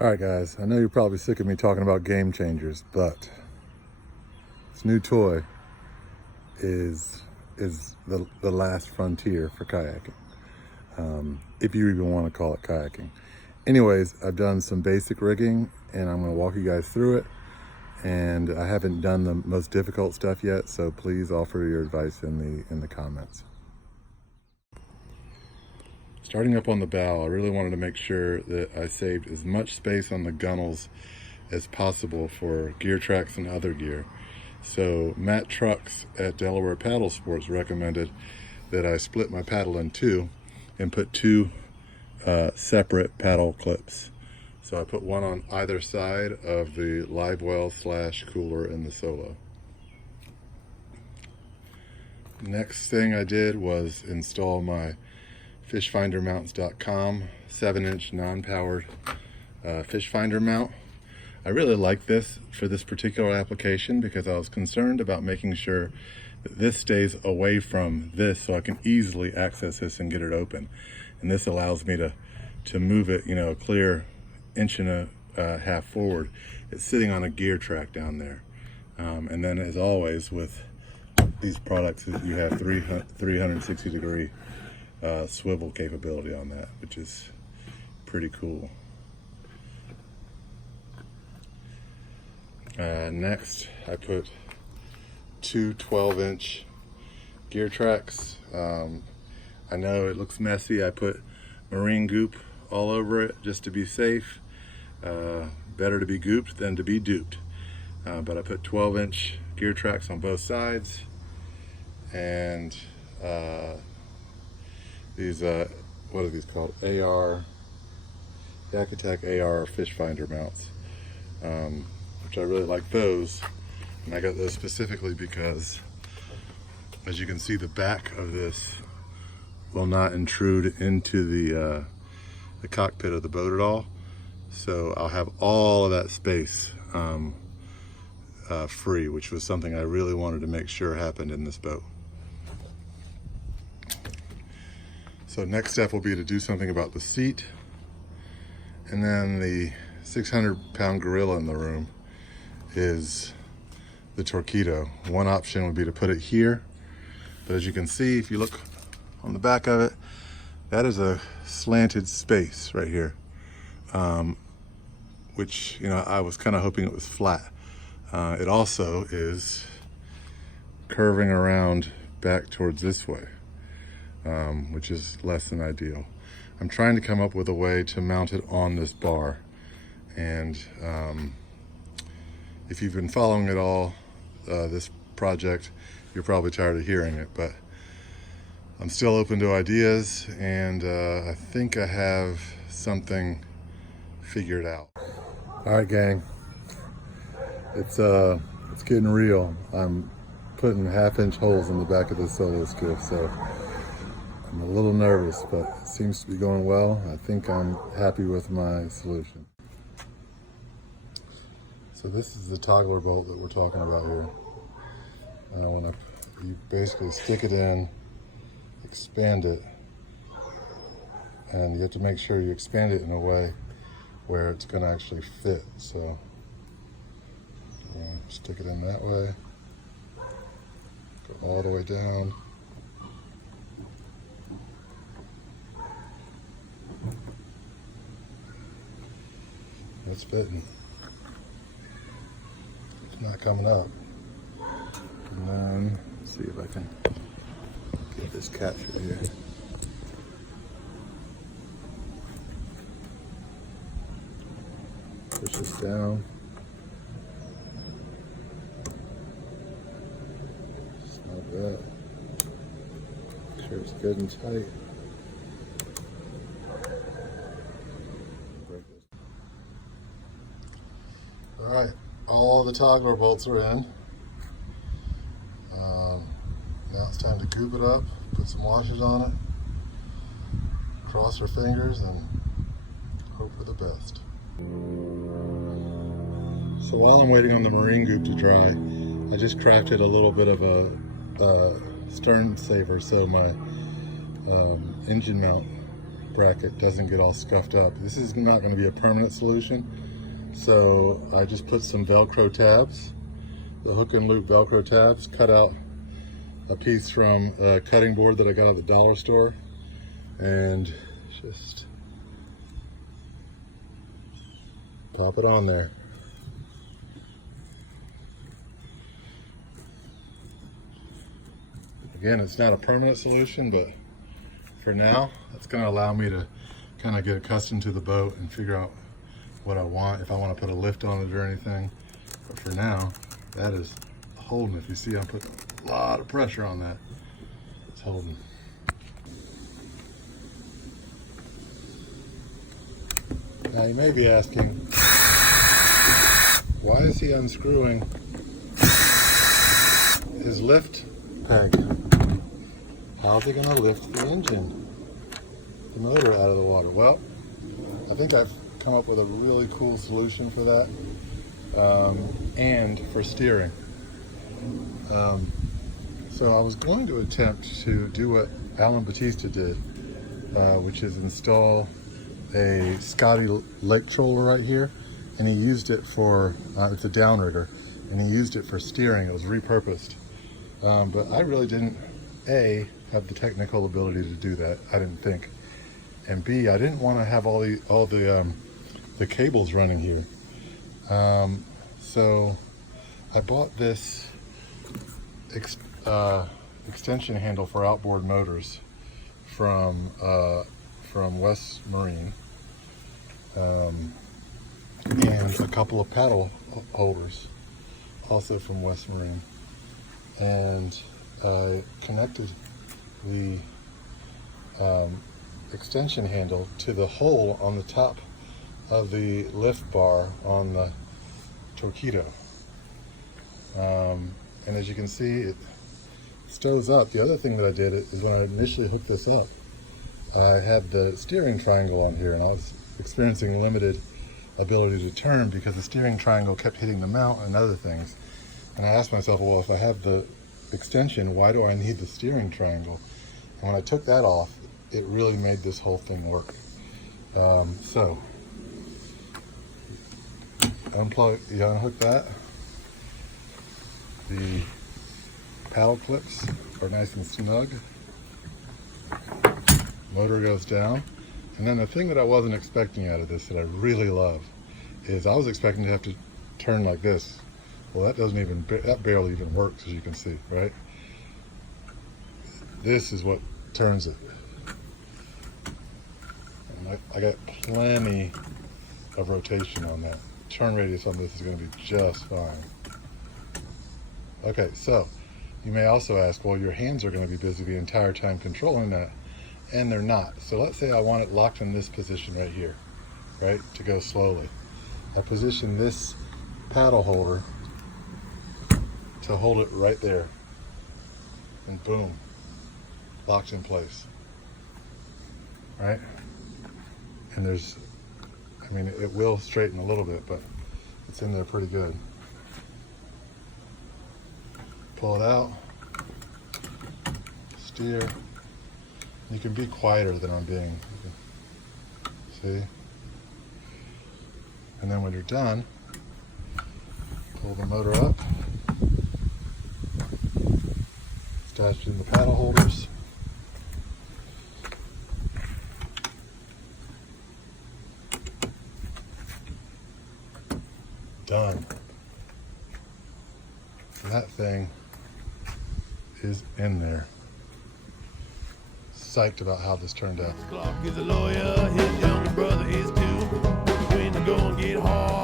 All right, guys, I know you're probably sick of me talking about game changers, but this new toy is the last frontier for kayaking, if you even want to call it kayaking. Anyways, I've done some basic rigging, and I'm going to walk you guys through it. And I haven't done the most difficult stuff yet, so please offer your advice in the comments. Starting up on the bow, I really wanted to make sure that I saved as much space on the gunnels as possible for gear tracks and other gear. So Matt Trucks at Delaware Paddle Sports recommended that I split my paddle in two and put two separate paddle clips. So I put one on either side of the live well / cooler in the solo. Next thing I did was install my fishfindermounts.com 7-inch non-powered fish finder mount. I really like this for this particular application because I was concerned about making sure that this stays away from this so I can easily access this and get it open. And this allows me to move it, a clear 1.5 inches forward. It's sitting on a gear track down there. And then as always with these products, you have 360-degree swivel capability on that, which is pretty cool. Next, I put two 12-inch gear tracks. I know it looks messy. I put marine goop all over it just to be safe. Better to be gooped than to be duped. But I put 12-inch gear tracks on both sides, and these what are these called? AR, Yak Attack AR fish finder mounts, which I really like those. And I got those specifically because, as you can see, the back of this will not intrude into the cockpit of the boat at all. So I'll have all of that space free, which was something I really wanted to make sure happened in this boat. So next step will be to do something about the seat. And then the 600-pound gorilla in the room is the Torqeedo. One option would be to put it here, but as you can see, if you look on the back of it, that is a slanted space right here, which, I was kind of hoping it was flat. It also is curving around back towards this way, which is less than ideal. I'm trying to come up with a way to mount it on this bar. And if you've been following it all, this project, you're probably tired of hearing it, but I'm still open to ideas, and I think I have something figured out. All right, gang, it's getting real. I'm putting 1/2-inch holes in the back of this solo skiff, so I'm a little nervous, but it seems to be going well. I think I'm happy with my solution. So this is the toggler bolt that we're talking about here. You basically stick it in, expand it, and you have to make sure you expand it in a way where it's going to actually fit. So stick it in that way, go all the way down. It's fitting. It's not coming up. And then, let's see if I can get this captured here. Push this down. Snug that. Make sure it's good and tight. Alright, all the toggler bolts are in. Now it's time to goop it up, put some washers on it, cross our fingers, and hope for the best. So while I'm waiting on the marine goop to dry, I just crafted a little bit of a stern saver so my engine mount bracket doesn't get all scuffed up. This is not going to be a permanent solution, so I just put some Velcro tabs, the hook and loop Velcro tabs, cut out a piece from a cutting board that I got at the dollar store, and just pop it on there. Again, it's not a permanent solution, but for now, it's going to allow me to kind of get accustomed to the boat and figure out what I want, if I want to put a lift on it or anything. But for now, that is holding. If you see, I'm putting a lot of pressure on that. It's holding. Now you may be asking, why is he unscrewing his lift peg? How's he gonna lift the engine, the motor out of the water? Well, I think I've come up with a really cool solution for that, and for steering. So I was going to attempt to do what Alan Batista did, which is install a Scotty lake troller right here, and he used it for, it's a downrigger, and he used it for steering. It was repurposed. But I really didn't, A, have the technical ability to do that, I didn't think. And B, I didn't want to have all the cables running here. So I bought this extension handle for outboard motors from West Marine, and a couple of paddle holders also from West Marine, and I connected the extension handle to the hole on the top of the lift bar on the Torqeedo, and as you can see, it stows up. The other thing that I did is when I initially hooked this up, I had the steering triangle on here, and I was experiencing limited ability to turn because the steering triangle kept hitting the mount and other things. And I asked myself, well, if I have the extension, why do I need the steering triangle? And when I took that off, it really made this whole thing work. So you unhook that. The paddle clips are nice and snug. Motor goes down. And then the thing that I wasn't expecting out of this that I really love is I was expecting to have to turn like this. Well, that barely even works, as you can see, right? This is what turns it. And I got plenty of rotation on that. Turn radius on this is going to be just fine. Okay, so you may also ask, well, your hands are going to be busy the entire time controlling that, and they're not. So let's say I want it locked in this position right here, right, to go slowly. I position this paddle holder to hold it right there, and boom, locked in place, right? And it will straighten a little bit, but it's in there pretty good. Pull it out, steer. You can be quieter than I'm being, see? And then when you're done, pull the motor up, attach it in the paddle holders. Done. And that thing is in there. Psyched about how this turned out. Clark is a lawyer, his younger brother is too. When the going get hard.